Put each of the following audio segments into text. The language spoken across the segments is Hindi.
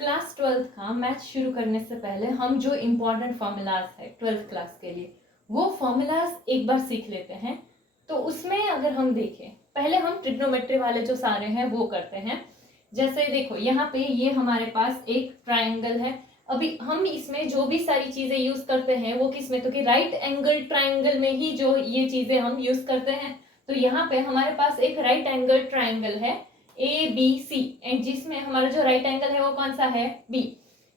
क्लास 12th का मैथ शुरू करने से पहले हम जो इम्पोर्टेंट फॉर्मूलाज है 12th क्लास के लिए वो फॉर्मूलाज एक बार सीख लेते हैं। तो उसमें अगर हम देखें, पहले हम ट्रिग्नोमेट्री वाले जो सारे हैं वो करते हैं। जैसे देखो यहाँ पे ये हमारे पास एक ट्राइंगल है। अभी हम इसमें जो भी सारी चीजें यूज करते हैं वो किस में, तो कि राइट एंगल ट्राइंगल में ही जो ये चीजें हम यूज करते हैं। तो यहाँ पे हमारे पास एक राइट एंगल ट्राइंगल है ABC एंड जिसमें हमारा जो राइट एंगल है वो कौन सा है B।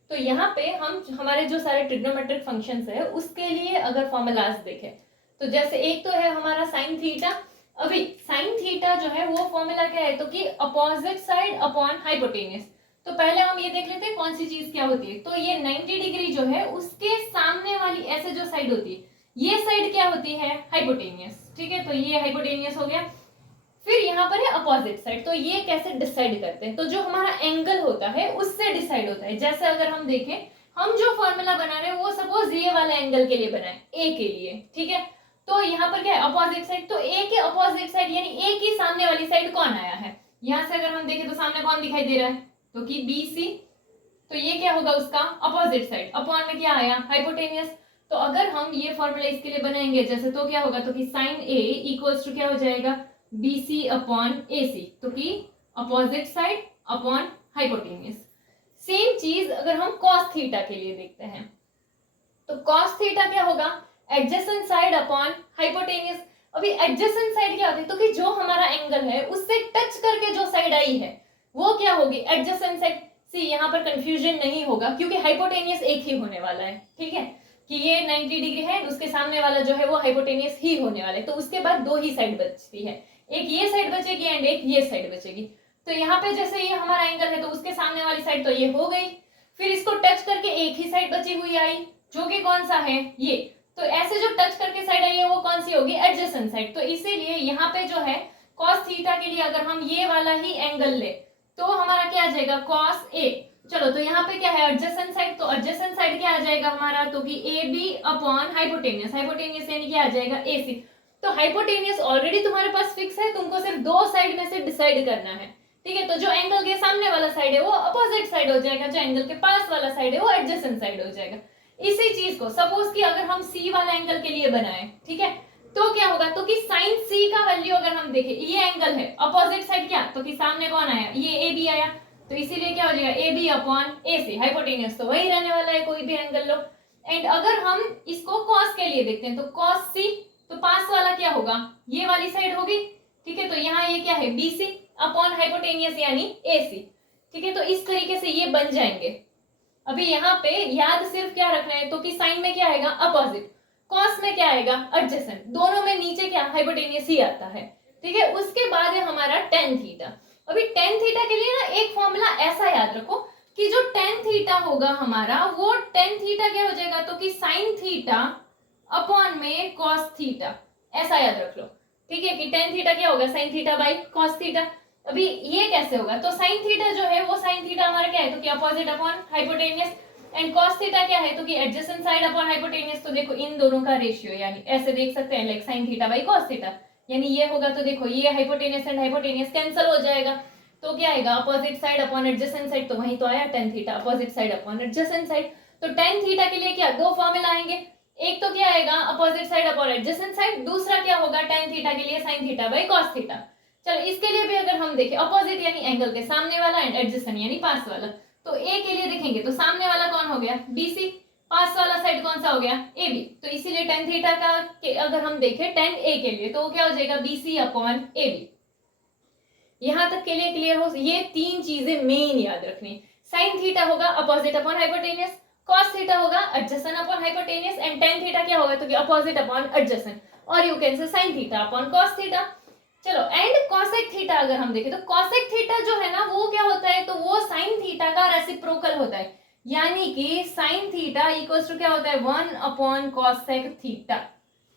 तो यहाँ पे हम हमारे जो सारे ट्रिग्नोमेट्रिक फंक्शंस है उसके लिए अगर फॉर्मूलाज देखें तो जैसे एक तो है हमारा साइन थीटा। अभी साइन थीटा जो है वो फॉर्मूला क्या है, तो कि अपोजिट साइड अपॉन हाइपोटेन्यूज। तो पहले हम ये देख लेते हैं कौन सी चीज क्या होती है। तो ये 90 डिग्री जो है उसके सामने वाली ऐसे जो साइड होती है ये साइड क्या होती है, हाइपोटेन्यूज। ठीक है, तो ये हाइपोटेन्यूज हो गया। फिर यहाँ पर है अपोजिट साइड। तो ये कैसे डिसाइड करते हैं, तो जो हमारा एंगल होता है उससे डिसाइड होता है। जैसे अगर हम देखें, हम जो फॉर्मूला बना रहे हैं वो सपोज ये वाला एंगल के लिए बनाए, ए के लिए। ठीक है, तो यहाँ पर क्या है, अपोजिट साइड। तो ए के अपोजिट साइड यानी ए की सामने वाली साइड कौन आया है, यहाँ से अगर हम देखें तो सामने कौन दिखाई दे रहा है, तो कि BC। तो ये क्या होगा उसका अपोजिट साइड, अपॉन में क्या आया, हाइपोटेनियस। तो अगर हम ये फॉर्मूला इसके लिए बनाएंगे जैसे, तो क्या होगा, तो कि साइन A इक्वल्स टू क्या हो जाएगा, BC अपॉन AC। तो कि opposite side upon hypotenuse. Same चीज अगर हम cos थीटा के लिए देखते हैं तो cos थीटा क्या होगा, एडजेसेंट साइड अपॉन हाइपोटेनियस। अभी एडजेसेंट साइड क्या होती है, तो कि जो हमारा एंगल है उससे टच करके जो साइड आई है वो क्या होगी, एडजेसेंट साइड। सी यहाँ पर कंफ्यूजन नहीं होगा क्योंकि हाइपोटेनियस एक ही होने वाला है। ठीक है, कि ये 90 डिग्री है, उसके सामने वाला जो है वो हाइपोटेनियस ही होने वाला है। तो उसके बाद दो ही साइड बचती है, एक ये साइड बचेगी एंड एक ये साइड बचेगी। तो यहाँ पे जैसे ये हमारा एंगल है तो उसके सामने वाली साइड तो ये हो गई, फिर इसको टच करके एक ही साइड बची हुई आई जो कि कौन सा है, ये। तो ऐसे जो टच करके साइड आई है वो कौन सी होगी, एडजेसेंट साइड। तो इसीलिए यहाँ पे जो है cos थीटा के लिए अगर हम ये वाला ही एंगल ले तो हमारा क्या आ जाएगा, cos A। चलो, तो यहाँ पे क्या है, एडजेसेंट साइड। तो एडजेसेंट साइड क्या आ जाएगा हमारा, तो कि AB अपॉन हाइपोटेनियस। हाइपोटेनियस यानी क्या आ जाएगा, AC। तो हाइपोटेनियस ऑलरेडी तुम्हारे पास फिक्स है, तुमको सिर्फ दो साइड में से डिसाइड करना है। ठीक है, तो जो एंगल के सामने वाला साइड है वो अपोजिट साइड हो जाएगा, जो एंगल के पास वाला साइड है वो एडजेसेंट साइड हो जाएगा। इसी चीज को सपोज कि अगर हम C वाला एंगल के लिए बनाए, ठीक है, तो क्या होगा, तो कि साइन C का वैल्यू अगर हम देखें, ये एंगल है अपोजिट साइड क्या, तो कि सामने कौन आया, ये AB आया। तो इसीलिए क्या हो जाएगा, AB अपॉन AC। हाइपोटेनियस तो वही रहने वाला है, कोई भी एंगल लो। एंड अगर हम इसको cos के लिए देखते हैं तो cos C, तो पास वाला क्या होगा, ये वाली साइड होगी। ठीक है, तो यहाँ ये क्या है, BC अपॉन हाइपोटेनियस यानी AC। ठीक है, तो इस तरीके से ये बन जाएंगे। अभी यहाँ पे याद सिर्फ क्या रखना है, तो कि साइन में क्या आएगा, अपोजिट, कॉस में क्या आएगा, एडजेसेंट। दोनों में नीचे क्या, हाइपोटेनियस ही आता है। ठीक है, उसके बाद है हमारा टेन थीटा। अभी टेन थीटा के लिए ना एक फॉर्मूला ऐसा याद रखो कि जो टेन थीटा होगा हमारा वो टेन थीटा क्या हो जाएगा, तो कि साइन थीटा अपॉन में कॉस थीटा, ऐसा याद रख लो। ठीक है, कि टेन थीटा क्या होगा, sine theta by cos theta. अभी ये कैसे होगा, तो साइन थीटा जो है वो साइन थीटा हमारा क्या है, तो कि opposite upon hypotenuse. And cos theta क्या है, तो कि एडजेसेंट साइड अपॉन हाइपोटेनियस। तो देखो इन दोनों का रेशियो, यानी ऐसे देख सकते हैं like sine theta by cos theta, यानी ये होगा। तो देखो ये हाइपोटेनियस एंड हाइपोटेनियस कैंसिल हो जाएगा, तो क्या आएगा, opposite side upon adjacent side. तो वही तो आया tan theta, opposite side upon adjacent side. तो टेन थीटा के लिए क्या, दो फॉर्मूला आएंगे। एक तो क्या आएगा, opposite side upon adjacent side. दूसरा क्या होगा, टेन थीटा के लिए sine theta by cos theta. चलो, इसके लिए भी अगर हम देखें, अपोजिट यानी एंगल के सामने वाला एंड एडजेसेंट यानी पास वाला। तो ए के लिए देखेंगे तो सामने वाला कौन हो गया, BC। पास वाला साइड कौन सा हो गया, AB। तो इसीलिए टेन थीटा का अगर हम देखें टेन A के लिए तो क्या हो जाएगा, BC अपॉन AB। यहां तक के लिए क्लियर हो, ये तीन चीजें मेन याद रखनी। साइन थीटा होगा opposite upon hypotenuse, cos theta होगा adjacent upon hypotenuse, and tan theta क्या होगा, तो कि अपोजिट अपॉन एडजेसेंट। और you can say sine theta upon cos theta. चलो, एंड cosec थीटा अगर हम देखें तो cosec थीटा जो है ना वो क्या होता है, तो वो साइन थीटा का रेसिप्रोकल होता है। यानी कि साइन थीटा इक्वल्स टू क्या होता है, 1 अपॉन cosec थीटा।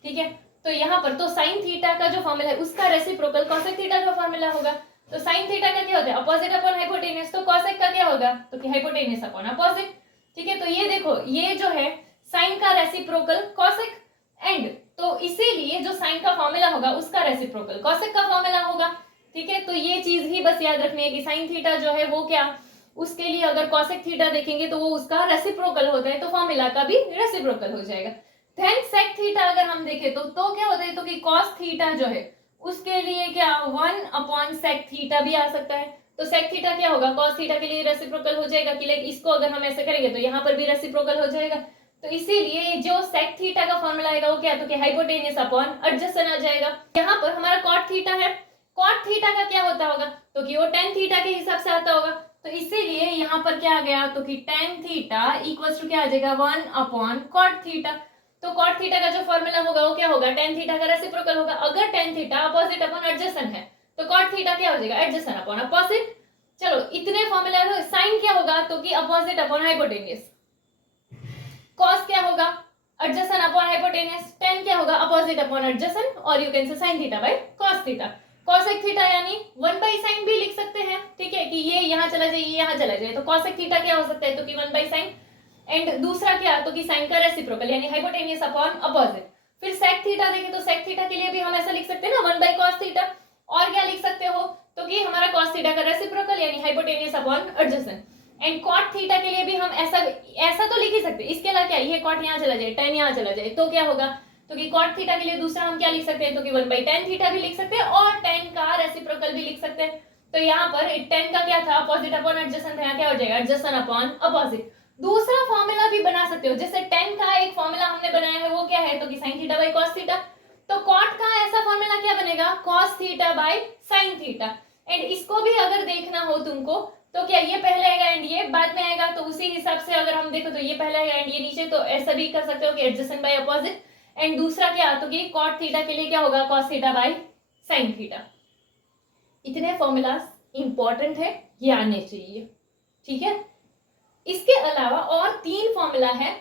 ठीक है, तो यहाँ पर तो साइन थीटा का जो फॉर्मूला है उसका रेसिप्रोकल cosec थीटा का फॉर्मूला होगा। तो साइन थीटा का क्या होता है, अपोजिट अपॉन हाइपोटेनियस। तो cosec का क्या होगा, तो कि हाइपोटेनियस अपॉन अपोजिट। ठीक है, तो ये देखो ये जो है साइन का रेसिप्रोकल cosec, एंड तो इसीलिए जो साइन का फॉर्मूला होगा उसका रेसिप्रोकल cosec का फॉर्मूला होगा। ठीक है, तो ये चीज ही बस याद रखनी है कि साइन थीटा जो है वो क्या, उसके लिए अगर cosec थीटा देखेंगे तो वो उसका रेसिप्रोकल होता है, तो फॉर्मूला का भी रेसिप्रोकल हो जाएगा। देन sec थीटा अगर हम देखें तो क्या होता है, तो कि cos थीटा जो है उसके लिए क्या 1/sec थीटा भी आ सकता है। तो sec थीटा क्या होगा, cos थीटा के लिए रेसिप्रोकल हो जाएगा कि लाइक इसको अगर हम ऐसे करेंगे तो यहाँ पर भी रेसिप्रोकल हो जाएगा। तो इसीलिए जो sec थीटा का फॉर्मूला आएगा वो क्या, तो कि हाइपोटेन्यूस अपॉन एडजेसेंट आ जाएगा। यहाँ पर हमारा cot थीटा है, cot थीटा का क्या होता होगा, तो कि वो tan थीटा के हिसाब से आता होगा। तो इसीलिए यहाँ पर क्या आ गया, तो कि tan थीटा इक्वल्स टू क्या आ जाएगा 1/cot थीटा। तो cot थीटा का जो फॉर्मूला होगा वो क्या होगा, tan थीटा का रेसिप्रोकल होगा। अगर tan theta opposite upon adjacent है तो cot थीटा क्या हो जाएगा, एडजेसेंट अपॉन अपोजिट। चलो इतने फॉर्मूला है। sin क्या होगा, तो कि अपोजिट अपॉन हाइपोटेन्यूस। cos क्या होगा, एडजेसेंट अपॉन हाइपोटेन्यूस। tan क्या होगा, अपोजिट अपॉन एडजेसेंट, और यू कैन से sin theta by cos theta. cosec theta यानी 1/sin भी लिख सकते हैं, ठीक है, कि ये यहाँ चला जाए, ये यहाँ चला जाए, तो cosec थीटा क्या हो सकता है, तो कि 1/sin। एंड दूसरा क्या, तो कि sin का रेसिप्रोकल यानी हाइपोटेन्यूस अपॉन अपोजिट। फिर sec थीटा देखें तो sec थीटा के लिए भी हम ऐसा लिख सकते हैं ना 1/cos थीटा। और क्या लिख सकते हो, तो कि हमारा cos थीटा का रेसिप्रोकल यानी hypotenuse upon adjacent. And cot theta के लिए भी हम ऐसा तो लिख ही सकते हैं। इसके अलावा क्या, ये cot यहाँ चला जाए, tan यहाँ चला जाए, तो क्या होगा, तो कि cot थीटा के लिए दूसरा हम क्या लिख सकते हैं, तो कि 1/tan थीटा भी लिख सकते हैं और tan का रेसिप्रोकल भी लिख सकते हैं। तो यहाँ पर tan का क्या था, अपोजिट अपॉन एडजेसेंट, यहाँ क्या हो जाएगा, एडजेसेंट अपॉन अपोजिट। दूसरा फॉर्मूला भी बना सकते हो, जैसे tan का एक फॉर्मूला हमने बनाया है वो क्या है, तो कि sin theta by cos theta. तो cot का ऐसा फॉर्मूला क्या बनेगा, cos theta by sin theta. And इसको भी अगर देखना हो तुमको तो क्या ये पहले आएगा एंड ये बाद में आएगा, तो उसी हिसाब से अगर हम देखो तो ये पहले आएगा एंड ये नीचे, तो ऐसा भी कर सकते हो कि एडजेसेंट बाय अपोजिट। एंड दूसरा क्या, तो कि cot थीटा के लिए क्या होगा, cos theta by sin theta. इतने फॉर्मूलास इंपॉर्टेंट है, ये आने चाहिए, ठीक है। इसके अलावा और 3 फॉर्मूला है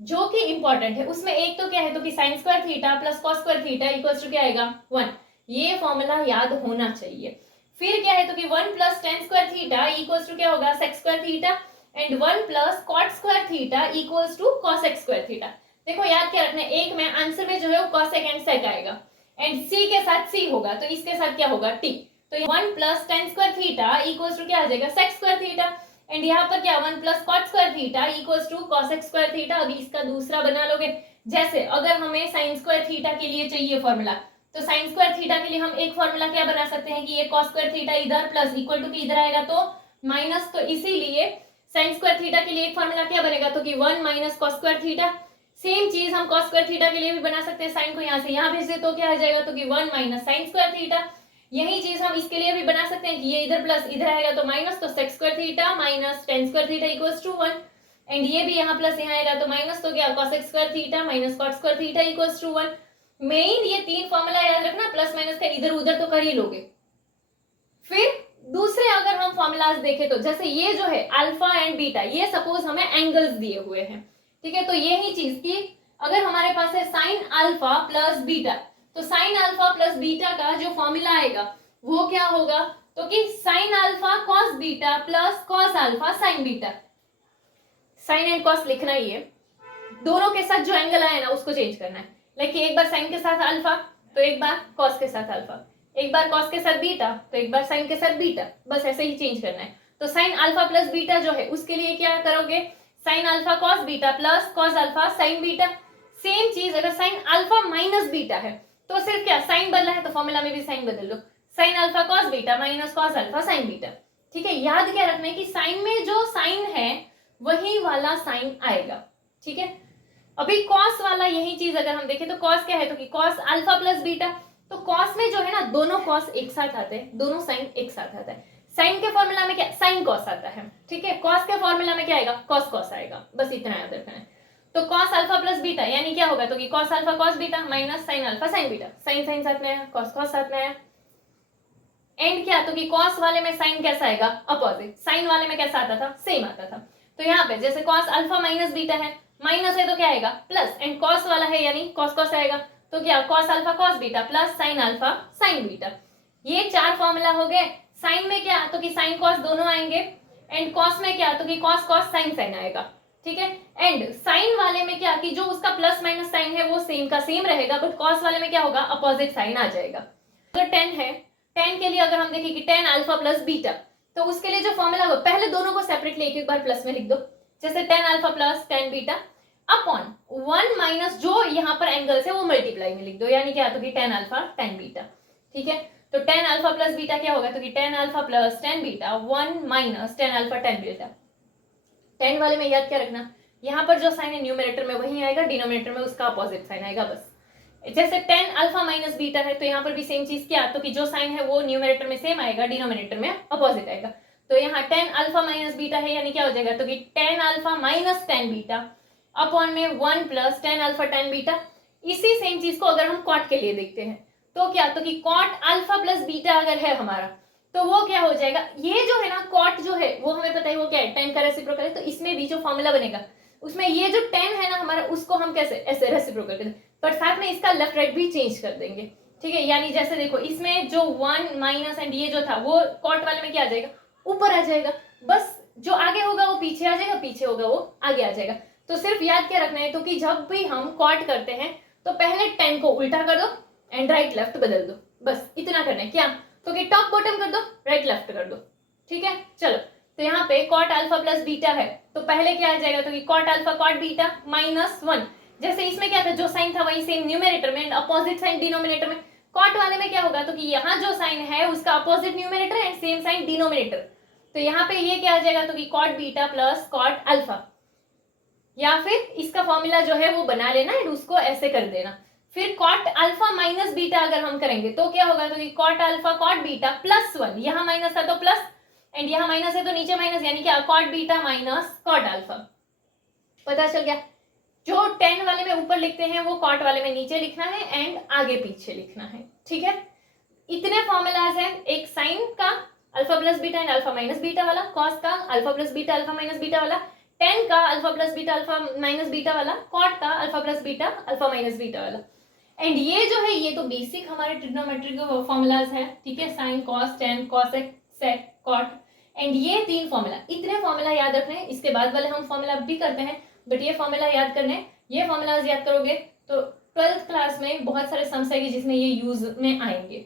जो कि इंपॉर्टेंट है। उसमें एक तो क्या है, तो कि sin square theta plus cos square theta equals to क्या आएगा 1। ये फॉर्मूला याद होना चाहिए। फिर क्या है, तो कि 1 plus tan square theta equals to क्या होगा, sec square theta. And 1 plus cot square theta equals to cosec square theta. देखो याद क्या रखना है, एक में आंसर में जो है वो cosec एंड sec आएगा, एंड c के साथ c होगा, तो इसके साथ क्या होगा t। तो 1 plus tan square theta equals to क्या आ जाएगा, sec स्क्वायर थीटा। एंड यहाँ पर क्या 1 plus cot square theta equals to cosec square theta. अभी इसका दूसरा बना लोगे, जैसे अगर हमें sin स्क्वायर थीटा के लिए चाहिए फॉर्मूला, तो sin स्क्वायर थीटा के लिए हम एक फॉर्मूला क्या बना सकते हैं कि ये cos स्क्वायर थीटा इधर प्लस इक्वल टू इधर आएगा तो माइनस, तो इसीलिए sin स्क्वायर थीटा के लिए एक फॉर्मूला क्या बनेगा, तो कि 1 minus cos square theta. Same चीज हम cos स्क्वायर थीटा के लिए भी बना सकते हैं, sin को यहाँ से यहाँ भेज दे तो क्या आ जाएगा, तो कि 1 माइनस sin स्क्वायर थीटा। यही चीज हम इसके लिए भी बना सकते हैं कि ये इधर प्लस इधर आएगा तो माइनस, तो sec square theta minus tan square theta equals to 1। And ये भी यहाँ प्लस यहाँ आएगा तो माइनस, तो क्या cosec square theta minus cot square theta equals to 1। Main ये 3 फॉर्मूला याद रखना, प्लस माइनस का इधर उधर तो कर ही लोगे। फिर दूसरे अगर हम फॉर्मूलाज देखें तो जैसे ये जो है अल्फा एंड बीटा, ये सपोज हमें एंगल्स दिए हुए हैं, ठीक है। तो यही चीज की अगर हमारे पास है साइन अल्फा प्लस बीटा, तो साइन अल्फा प्लस बीटा का जो फॉर्मूला आएगा वो क्या होगा, तो कि sine alpha cos beta plus cos alpha sine beta. Sine and cos लिखना ही है, दोनों के साथ जो एंगल आए ना उसको चेंज करना है। लाइक एक बार साइन के साथ अल्फा तो एक बार कॉस के साथ अल्फा, एक बार कॉस के साथ बीटा तो एक बार साइन के साथ बीटा, बस ऐसे ही चेंज करना है। तो साइन अल्फा प्लस बीटा जो है उसके लिए क्या करोगे, sign alpha cos beta plus cos alpha sine beta. Same चीज अगर साइन अल्फा माइनस बीटा है तो सिर्फ क्या साइन बदला है तो फॉर्मूला में भी साइन बदल लो, sine alpha cos beta minus cos alpha sine beta, ठीक है। याद क्या रखना है कि साइन में जो साइन है वही वाला साइन आएगा, ठीक है। अभी कॉस वाला यही चीज अगर हम देखें तो कॉस क्या है, तो कि कॉस अल्फा प्लस बीटा, तो कॉस में जो है ना दोनों कॉस एक साथ आते हैं, दोनों साइन एक साथ आता है। साइन के फॉर्मूला में क्या साइन कॉस आता है, ठीक है। कॉस के फॉर्मूला में क्या आएगा कॉस कॉस आएगा, बस इतना याद रखना है। तो कॉस अल्फा प्लस बीटा यानी क्या होगा, तो कि cos alpha cos beta minus sine alpha sine beta, sine sine साथ में है, कॉस कॉस साथ में है। एंड क्या, तो कि कॉस वाले में साइन कैसा आएगा अपोजिट, साइन वाले में कैसा आता था सेम आता था। तो यहाँ पे जैसे कॉस अल्फा माइनस बीटा है, माइनस है तो क्या आएगा प्लस, एंड कॉस वाला है यानी कॉस कॉस आएगा, तो क्या cos alpha cos beta plus sign alpha sine beta. ये 4 फॉर्मूला हो गए। साइन में क्या, तो कि साइन कॉस दोनों आएंगे, एंड कॉस में क्या, तो कि कॉस कॉस साइन साइन आएगा, ठीक है। एंड साइन वाले में क्या कि जो उसका प्लस माइनस साइन है वो सेम का सेम रहेगा, बट कॉस वाले में क्या होगा अपोजिट साइन आ जाएगा। अगर 10 है, 10 के लिए अगर हम देखें कि 10 अल्फा प्लस बीटा, तो उसके लिए जो फॉर्मूला हो, पहले दोनों को सेपरेटली एक एक बार प्लस में लिख दो, जैसे tan alpha plus tan beta upon 1 minus जो यहाँ पर एंगल्स है वो मल्टीप्लाई में लिख दो, यानी क्या तो कि tan अल्फा tan बीटा। ठीक है, तो tan अल्फा प्लस बीटा क्या होगा, तो कि tan alpha plus tan beta 1 minus tan alpha tan beta. tan वाले में याद क्या रखना, यहाँ पर जो साइन है न्यूमरेटर में वही आएगा, डिनोमिनेटर में उसका अपोजिट साइन आएगा बस। जैसे tan अल्फा माइनस बीटा है तो यहाँ पर भी सेम चीज क्या, तो कि जो साइन है वो न्यूमरेटर में सेम आएगा, डिनोमिनेटर में अपोजिट आएगा। तो यहाँ tan अल्फा माइनस बीटा है यानी क्या हो जाएगा, तो कि tan alpha minus tan beta upon में 1 plus tan alpha tan beta. इसी सेम चीज को अगर हम कॉट के लिए देखते हैं तो क्या, तो कि कॉट अल्फा प्लस बीटा अगर है हमारा तो वो क्या हो जाएगा, ये जो है ना कॉट जो है वो हमें पता है वो क्या है, tan का रेसिप्रोकल है। तो इसमें भी जो फॉर्मूला बनेगा उसमें ये जो tan है ना हमारा उसको हम कैसे ऐसे रेसिप्रोकल कर दें, बट साथ में इसका लेफ्ट राइट भी चेंज कर देंगे। ठीक है, यानी जैसे देखो इसमें जो 1 माइनस एंड ये जो था वो कॉट वाले में क्या आ जाएगा, ऊपर आ जाएगा, बस जो आगे होगा वो पीछे आ जाएगा, पीछे होगा वो आगे आ जाएगा। तो सिर्फ याद क्या रखना है, तो कि जब भी हम कॉट करते हैं तो पहले tan को उल्टा कर दो एंड राइट लेफ्ट बदल दो, बस इतना करना है। क्या, तो कि टॉप बॉटम कर दो, राइट लेफ्ट कर दो। ठीक है, चलो तो यहाँ पे कॉट अल्फा प्लस बीटा है तो पहले क्या आ जाएगा, तो कि cot alpha cot beta minus 1। जैसे इसमें क्या था, जो साइन था वही सेम न्यूमरेटर में एंड अपोजिट साइन डिनोमिनेटर में। कॉट वाले में क्या होगा, तो कि यहाँ जो साइन है उसका opposite numerator and same sign denominator. तो यहाँ पे ये क्या आ जाएगा, तो कि cot beta plus cot alpha, या फिर इसका फॉर्मूला जो है वो बना लेना एंड उसको ऐसे कर देना। फिर कॉट अल्फा माइनस बीटा अगर हम करेंगे तो क्या होगा, तो कि cot alpha cot beta plus 1, यहाँ माइनस है तो प्लस एंड यहाँ माइनस है तो नीचे माइनस, यानी क्या cot beta minus cot alpha. पता चल गया, जो tan वाले में ऊपर लिखते हैं वो कॉट वाले में नीचे लिखना है एंड आगे पीछे लिखना है। ठीक है, इतने फॉर्मूलाज हैं, एक साइन का alpha plus beta and alpha minus beta वाला, कॉस का alpha plus beta alpha minus beta वाला, tan का alpha plus beta alpha minus beta वाला, कॉट का alpha plus beta alpha minus beta वाला। एंड ये जो है ये तो बेसिक हमारे ट्रिग्नोमेट्री के फॉर्मूलाज है। ठीक है, sine cos tan cosec sec cot and ये 3 फॉर्मूला, इतने फॉर्मूला याद रखने हैं। इसके बाद वाले हम फॉर्मूला भी करते हैं बट ये फॉर्मूला याद करने, ये फॉर्मूलाज याद करोगे तो 12th क्लास में बहुत सारे सम्स आएंगे जिसमें ये यूज में आएंगे।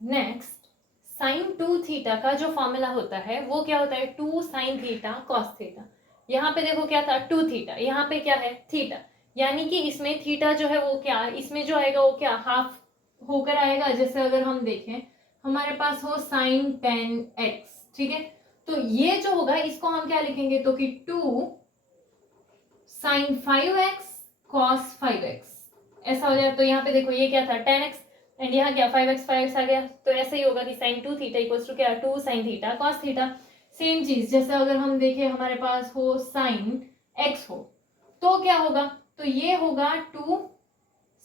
नेक्स्ट, साइन 2 थीटा का जो फॉर्मूला होता है वो क्या होता है, 2 साइन थीटा कॉस थीटा। यहाँ पे देखो क्या था 2 थीटा, यहाँ पे क्या है थीटा, यानी कि इसमें थीटा जो है वो क्या, इसमें जो आएगा वो क्या हाफ होकर आएगा। जैसे अगर हम देखें हमारे पास हो साइन 10x, ठीक है, तो ये जो होगा इसको हम क्या लिखेंगे, तो कि 2 साइन 5x कॉस 5x ऐसा हो जाए। तो यहाँ पे देखो ये क्या था 10x एंड यहाँ क्या 5x आ गया। तो ऐसे ही होगा कि साइन 2 थीटा इक्वल्स टू क्या 2 sine theta cos theta. Same चीज जैसे अगर हम देखें हमारे पास हो साइन x हो तो क्या होगा, तो ये होगा 2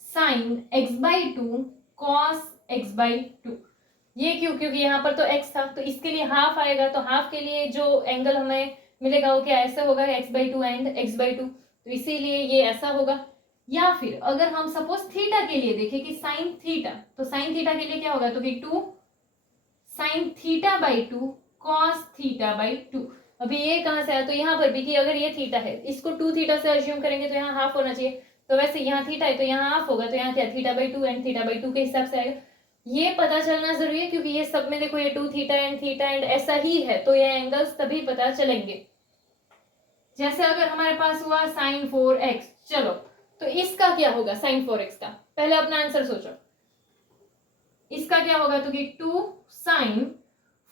साइन x/2 कॉस x/2। ये क्यों, क्योंकि यहाँ पर तो x था तो इसके लिए हाफ आएगा, तो हाफ के लिए जो एंगल हमें मिलेगा वो क्या ऐसे होगा x/2 एंड x/2, तो इसीलिए ये ऐसा होगा। या फिर अगर हम सपोज थीटा के लिए देखें कि साइन थीटा, तो साइन थीटा के लिए क्या होगा, तो कि 2 साइन थीटा/2 कॉस थीटा/2। अभी ये कहाँ से आया, तो यहाँ पर भी कि अगर ये थीटा है इसको 2 थीटा से अज्यूम करेंगे तो यहाँ हाफ होना चाहिए, तो वैसे यहाँ थीटा है तो यहाँ हाफ होगा, तो यहाँ क्या थीटा/2 एंड थीटा/2 के हिसाब से आएगा। ये पता चलना जरूरी है क्योंकि ये सब में देखो ये 2 थीटा एंड ऐसा ही है, तो ये एंगल्स तभी पता चलेंगे। जैसे अगर हमारे पास हुआ साइन 4x, चलो तो इसका क्या होगा साइन 4x का, पहले अपना आंसर सोचो, इसका क्या होगा, तो कि 2 साइन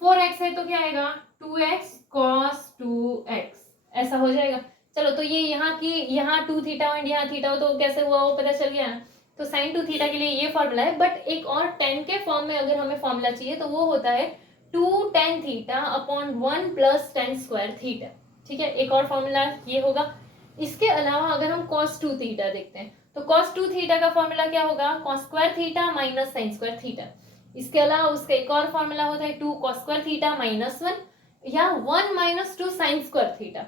4x है तो क्या आएगा 2x cos 2x ऐसा हो जाएगा। चलो तो ये यहाँ की यहाँ 2 थीटा एंड यहाँ थीटा हो तो कैसे हुआ वो पता चल गया ना। तो साइन 2 थीटा के लिए ये फॉर्मूला है, बट एक और tan के फॉर्म में अगर हमें फॉर्मूला चाहिए तो वो होता है 2 tan theta upon 1 plus tan square theta. ठीक है, एक और फॉर्मूला ये होगा। इसके अलावा अगर हम cos 2 थीटा देखते हैं तो cos 2 थीटा का फॉर्मूला क्या होगा, cos square theta minus sine square theta. इसके अलावा उसका एक और फॉर्मूला होता है 2 cos स्क्वायर थीटा माइनस 1 या 1 minus 2 sign square theta.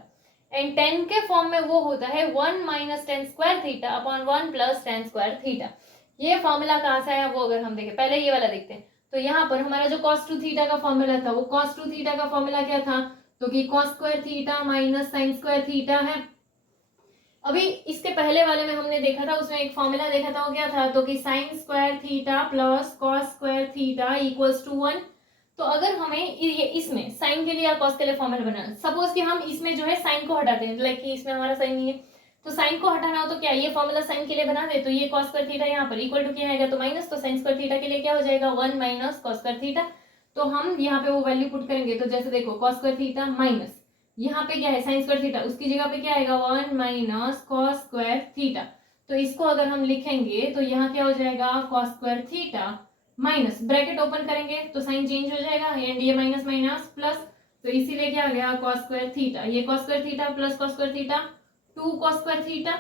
And tan के फॉर्म में वो होता है 1 minus tan square theta upon 1 plus tan square theta. ये फॉर्मूला कहाँ से आया वो अगर हम देखें, पहले ये वाला देखते हैं। तो यहाँ पर हमारा जो cos 2 थीटा का फॉर्मूला था वो cos 2 थीटा का फॉर्मूला क्या था, तो कि cos square theta minus sine square theta है। अभी इसके पहले वाले में हमने देखा था उसमें एक फॉर्मूला देखा था वो क्या था, तो कि sine square theta plus cos square theta equals to 1। तो अगर हमें ये इसमें साइन के लिए या कॉस के लिए फॉर्मूला बनाना, सपोज कि हम इसमें जो है साइन को हटाते हैं, लाइक कि इसमें हमारा साइन नहीं है, तो साइन को हटाना हो तो क्या ये फॉर्मूला साइन के लिए बना दे, तो ये कॉस स्क्वायर थीटा यहाँ पर इक्वल टू क्या आएगा, तो माइनस, तो साइन स्क्वायर थीटा के लिए क्या हो जाएगा 1 माइनस कॉस स्क्वायर थीटा। तो हम यहाँ पे वो वैल्यू पुट करेंगे, तो जैसे देखो कॉस स्क्वायर थीटा माइनस यहाँ पे क्या है साइन स्क्वायर थीटा, उसकी जगह पे क्या आएगा 1 माइनस कॉस स्क्वायर थीटा। तो इसको अगर हम लिखेंगे तो यहाँ क्या हो जाएगा cos square theta minus bracket open करेंगे तो साइन चेंज हो जाएगा एंड ये माइनस माइनस प्लस, तो इसीलिए क्या आ गया कॉस स्क्वायर थीटा, ये cos square theta plus cos square theta 2 cos square theta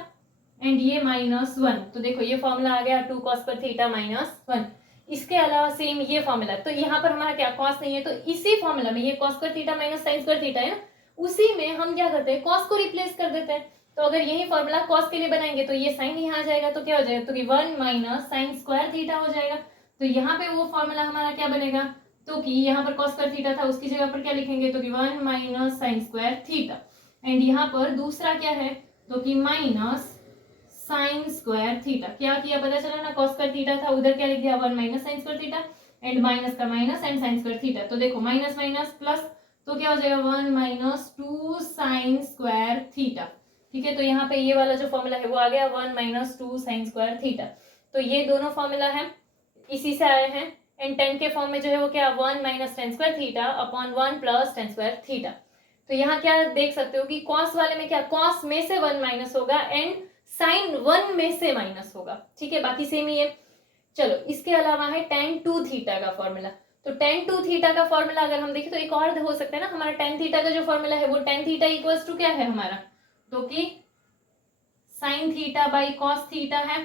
and ये -1। तो देखो ये फॉर्मूला आ गया 2 कॉस स्क्वायर थीटा -1। इसके अलावा सेम ये फॉर्मूला, तो यहाँ पर हमारा क्या कॉस नहीं है, तो इसी फॉर्मूला में ये cos square theta minus sine square theta है ना, उसी में हम क्या करते हैं कॉस को रिप्लेस कर देते हैं। तो अगर यही फॉर्मूला कॉस के लिए बनाएंगे तो ये साइन यहाँ आ जाएगा, तो क्या हो जाएगा, तो कि 1 माइनस साइन स्क्वायर थीटा हो जाएगा। तो यहाँ पे वो फॉर्मूला हमारा क्या बनेगा, तो कि यहाँ पर कॉस स्क्वायर थीटा था उसकी जगह पर क्या लिखेंगे, तो कि 1 minus sine square theta and यहाँ पर दूसरा क्या है, तो कि माइनस साइन स्क्वायर थीटा। क्या किया पता चला ना, कॉस स्क्वायर थीटा था उधर क्या लिख दिया 1 minus sine square theta and minus का minus and sine square theta. तो देखो माइनस माइनस प्लस, तो क्या हो जाएगा 1 माइनस 2 साइन स्क्वायर थीटा। ठीक है, तो यहाँ पे ये वाला जो फॉर्मूला है वो आ गया 1 माइनस 2 साइन स्क्वायर थीटा। तो ये दोनों फॉर्मूला है इसी से आए हैं एंड 10 के फॉर्म में जो है वो क्या 1 minus tan square theta upon 1 plus ten square theta. तो यहाँ क्या देख सकते हो कि कॉस वाले में क्या कॉस में से 1 माइनस होगा एंड साइन 1 में से माइनस होगा। ठीक है, बाकी सेम ही है। चलो इसके अलावा है tan 2 थीटा का फॉर्मूला। तो tan 2 थीटा का फॉर्मूला अगर हम देखें तो एक और हो सकता है ना, हमारा tan थीटा का जो फॉर्मूला है वो tan थीटा इक्वल्स टू क्या है हमारा, तो कि sine theta by cos theta है।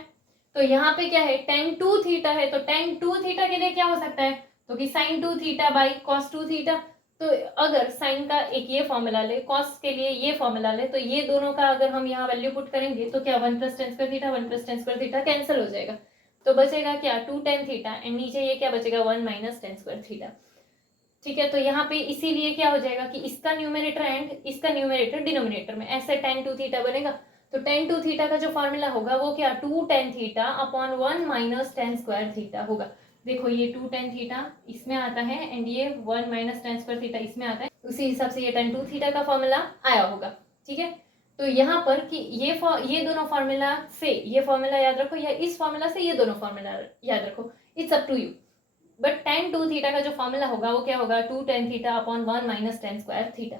तो यहाँ पे क्या है tan 2 थीटा है, तो tan 2 थीटा के लिए क्या हो सकता है, तो कि sine 2 theta by cos 2 theta. तो अगर साइन का एक ये फॉर्मूला ले, कॉस के लिए ये फॉर्मूला ले, तो ये दोनों का अगर हम यहाँ वैल्यू पुट करेंगे तो क्या 1 plus ten square theta 1 plus ten square theta cancel हो जाएगा, तो बचेगा क्या 2 tan थीटा एंड नीचे ये क्या बचेगा 1 माइनस टेन स्क्वायर थीटा। ठीक है, तो यहाँ पे इसीलिए क्या हो जाएगा कि इसका न्यूमरेटर एंड इसका न्यूमरेटर डिनोमिनेटर में ऐसे tan 2 थीटा बनेगा। तो tan 2 थीटा का जो फॉर्मूला होगा वो क्या 2 tan theta upon 1 minus tan square theta होगा। देखो ये 2 tan थीटा इसमें आता है एंड ये 1 माइनस टेन स्क्वायर थीटा इसमें आता है, उसी हिसाब से ये tan 2 थीटा का फॉर्मूला आया होगा। ठीक है, तो यहाँ पर कि ये दोनों फॉर्मूला से ये फॉर्मूला याद रखो या इस फॉर्मूला से ये दोनों फॉर्मूला याद रखो, it's up to you. But tan 2 theta का जो फॉर्मूला होगा वो क्या होगा 2 tan theta upon 1 minus tan square theta.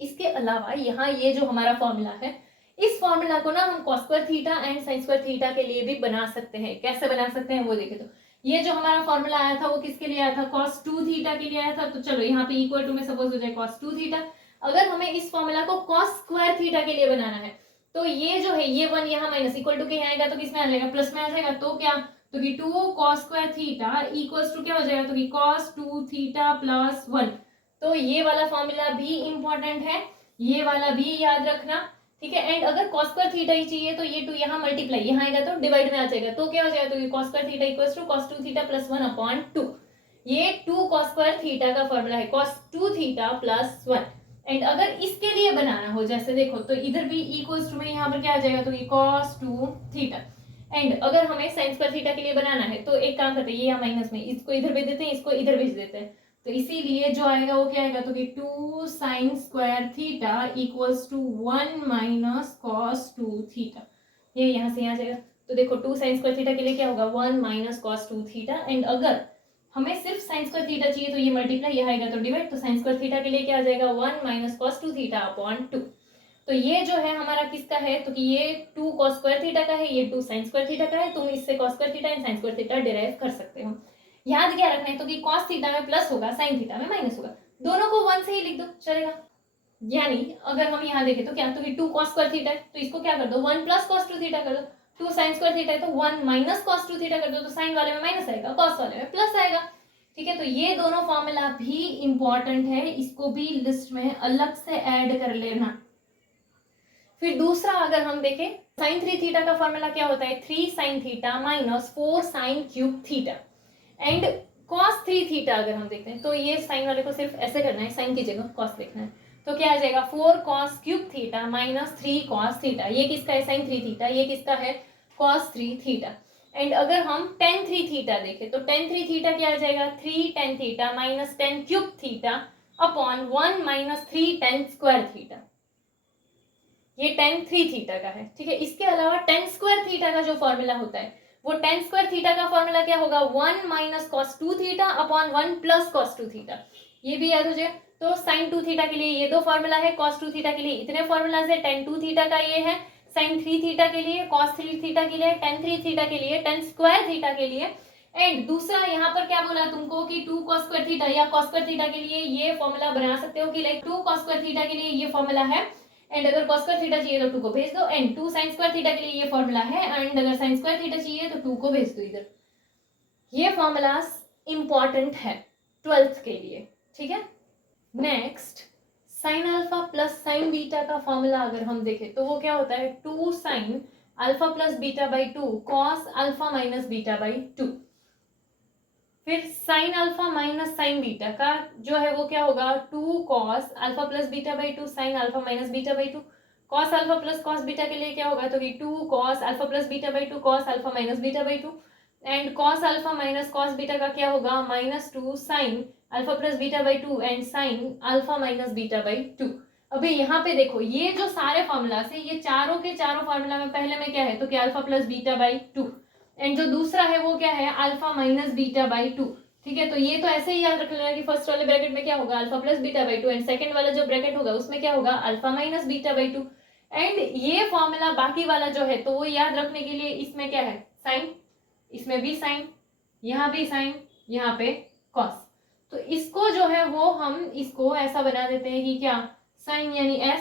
इसके अलावा यहाँ ये जो हमारा फॉर्मूला है, इस फॉर्मूला को ना हम cos square theta and sin square theta के लिए भी बना सकते हैं। कैसे बना सकते हैं वो देखे, तो ये जो हमारा फॉर्मूला आया था वो किसके लिए आया था cos 2 थीटा के लिए आया था। तो चलो यहाँ पे इक्वल टू में सपोज हो जाए cos 2 थीटा। अगर हमें इस फॉर्मूला को cos स्क्वायर थीटा के लिए बनाना है तो ये जो है ये 1 यहाँ माइनस इक्वल टू के आएगा तो किसमें आ जाएगा प्लस में आ जाएगा, तो क्या तो कि 2 cos square theta equals to क्या हो जाएगा, तो कि cos 2 थीटा प्लस 1। तो ये वाला फॉर्मूला भी इंपॉर्टेंट है, ये वाला भी याद रखना। ठीक है, एंड अगर cos स्क्वायर थीटा ही चाहिए तो ये 2 यहाँ मल्टीप्लाई यहाँ आएगा तो डिवाइड में आ जाएगा, तो क्या हो जाएगा, तो कि cos square theta equals to cos 2 theta plus 1 upon 2। ये 2 cos स्क्वायर थीटा का फॉर्मूला है cos 2 थीटा प्लस 1। एंड अगर इसके लिए बनाना हो जैसे देखो तो इधर भी इक्वल्स टू में यहाँ पर क्या आ जाएगा, तो ये cos 2 थीटा। एंड अगर हमें sin स्क्वायर थीटा के लिए बनाना है तो एक काम करते हैं, ये यहाँ माइनस में इसको इधर भेज देते हैं, इसको इधर भेज देते हैं, तो इसीलिए जो आएगा वो क्या आएगा, तो कि 2 sin square theta equals to 1 minus cos 2 theta. ये यहाँ से यहाँ जाएगा, तो देखो 2 sin स्क्वायर थीटा के लिए क्या होगा 1 माइनस cos 2 थीटा। एंड अगर हमें सिर्फ sin स्क्वायर थीटा चाहिए तो ये मल्टीप्लाई यहाँ आएगा तो डिवाइड, तो sin स्क्वायर थीटा के लिए क्या आ जाएगा 1 माइनस cos 2 थीटा अपॉन 2। तो ये जो है हमारा किसका है, तो कि ये 2 cos स्क्वायर थीटा का है, ये 2 sin स्क्वायर थीटा का है। तुम इससे cos square theta and sin square theta derive कर सकते हो। याद क्या रखना है, तो कि cos थीटा में प्लस होगा sin थीटा में माइनस होगा, दोनों को 1 से ही लिख दो चलेगा। यानी अगर हम यहाँ देखें तो क्या, तो कि 2 cos स्क्वायर थीटा है तो इसको क्या कर दो 1 प्लस cos 2 थीटा कर दो, 2 sin स्क्वायर थीटा है तो 1 माइनस cos 2 थीटा कर दो, तो sin वाले में माइनस आएगा cos वाले में प्लस आएगा। ठीक है, तो ये दोनों फॉर्मूला भी इंपॉर्टेंट है, इसको भी लिस्ट में अलग से ऐड कर लेना। फिर दूसरा अगर हम देखें sin 3 थीटा का फॉर्मूला क्या होता है 3 sin theta minus 4 sin cube theta. And cos 3 theta अगर हम देखते हैं तो ये साइन वाले को सिर्फ ऐसे करना है, साइन की जगह cos लिखना है, तो क्या आ जाएगा 4 cos cube theta minus 3 cos theta. ये किसका है sin 3 थीटा, ये किसका है cos 3 थीटा। एंड अगर हम tan 3 थीटा देखें तो tan 3 थीटा क्या आ जाएगा, 3 tan theta minus tan cube theta upon 1 minus 3 tan square theta. ये tan 3 थीटा का है, ठीक है। इसके अलावा tan स्क्वायर थीटा का जो फॉर्मूला होता है वो tan स्क्वायर थीटा का फॉर्मूला क्या होगा, 1 minus cos 2 theta upon 1 plus cos 2 theta. ये भी याद हो जाए। तो sin 2 थीटा के लिए ये दो फॉर्मूला है, cos 2 थीटा के लिए इतने फॉर्मूलाज है, tan 2 थीटा का ये है, sin 3 थीटा के लिए, cos 3 थीटा के लिए, tan 3 थीटा के लिए, tan स्क्वायर थीटा के लिए। एंड दूसरा यहाँ पर क्या बोला तुमको कि 2 cos स्क्वायर थीटा या cos स्क्वायर थीटा के लिए ये फॉर्मूला बना सकते हो कि लाइक 2 cos स्क्वायर थीटा के लिए ये फॉर्मूला है, एंड अगर cos स्क्वायर थीटा चाहिए तो 2 को भेज दो, एंड 2 sin स्क्वायर थीटा के लिए ये फॉर्मूला है, एंड अगर sin स्क्वायर थीटा चाहिए तो 2 को भेज दो इधर। ये फॉर्मूलास इंपॉर्टेंट है 12th के लिए, ठीक है। Next sin alpha plus sin beta का फॉर्मूला अगर हम देखें तो वो क्या होता है, 2 sin alpha plus beta by 2 cos alpha minus beta by 2। फिर sin alpha minus sin beta का जो है वो क्या होगा, 2 cos alpha plus beta by 2 sin alpha minus beta by 2। cos alpha plus cos beta के लिए क्या होगा, तो कि 2 cos alpha plus beta by 2 cos alpha minus beta by 2। And cos alpha minus cos beta का क्या होगा, -2 sin alpha plus beta by 2 and sin alpha minus beta by 2। अभी यहाँ पे देखो ये जो सारे फॉर्मूला है ये चारों के चारों फॉर्मूला में पहले में क्या है, तो कि alpha plus beta by 2, and जो दूसरा है वो क्या है, अल्फा माइनस बीटा बाई 2, ठीक है। तो ये तो ऐसे ही याद रख लेना कि फर्स्ट वाले ब्रैकेट में क्या होगा, alpha plus beta by 2, and second वाला जो ब्रैकेट होगा उसमें क्या होगा, alpha minus beta by 2। And ये फॉर्मूला बाकी वाला जो है तो वो याद रखने के लिए इसमें क्या है, साइन, इसमें भी साइन, यहाँ भी साइन, यहाँ पे कॉस। तो इसको जो है वो हम इसको ऐसा बना देते हैं कि क्या, साइन यानी एस,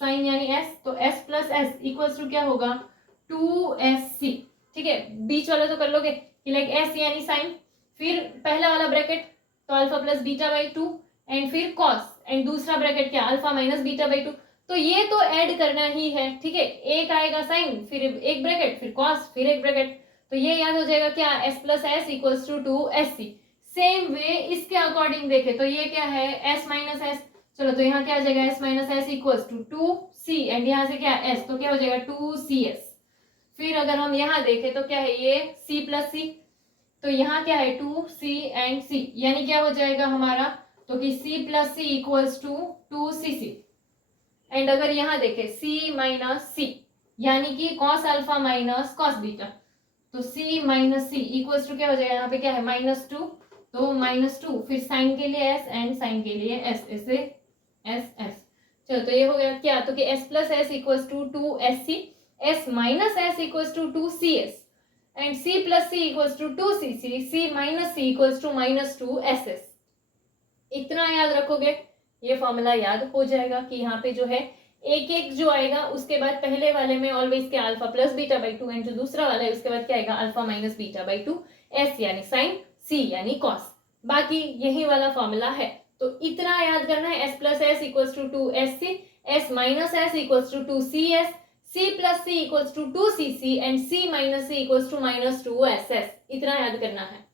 साइन यानी एस, तो S plus S equals to क्या होगा, 2SC, ठीक है। बीच वाला तो कर लोगे कि लाइक एस यानी साइन, फिर पहला वाला ब्रैकेट तो alpha plus beta by 2, and फिर कॉस, एंड दूसरा ब्रैकेट क्या, अल्फा माइनस बीटा बाई 2। तो ये तो ऐड करना ही है, ठीक है। एक आएगा साइन, फिर एक ब्रैकेट, फिर कॉस, फिर एक ब्रैकेट, तो ये याद हो जाएगा क्या, S plus S equals to 2SC। Same way इसके अकॉर्डिंग देखे तो ये क्या है, एस माइनस एस, चलो तो यहाँ क्या आ जाएगा, S minus S equals to 2C, and यहाँ से क्या एस, तो क्या हो जाएगा 2CS। फिर अगर हम यहाँ देखें तो क्या है, ये C प्लस सी, तो यहाँ क्या है 2C एंड C, यानी क्या हो जाएगा हमारा, तो कि C plus C equals to 2CC। And अगर यहाँ देखें C माइनस C, यानी कि cos alpha minus cos beta, तो C minus C equals to क्या हो जाएगा, यहाँ पे क्या है -2, तो -2, फिर साइन के लिए S एंड साइन के लिए S, ऐसे S। चलो तो ये हो गया क्या, तो कि S plus S equals to 2SC, S minus S equals to 2CS, and C plus C equals to 2CC, C minus C equals to -2SS। इतना याद रखोगे ये फॉर्मूला याद हो जाएगा कि यहाँ पे जो है एक एक जो आएगा उसके बाद पहले वाले में ऑलवेज क्या, alpha plus beta by 2, and जो दूसरा वाला है उसके बाद क्या आएगा, alpha minus beta by 2, S यानी साइन, C यानी कॉस। बाकी यही वाला फॉर्मूला है, तो इतना याद करना है, S plus S equals to 2SC, S minus S equals to 2CS, C plus C equals to 2CC, and C minus C equals to -2SS। इतना याद करना है।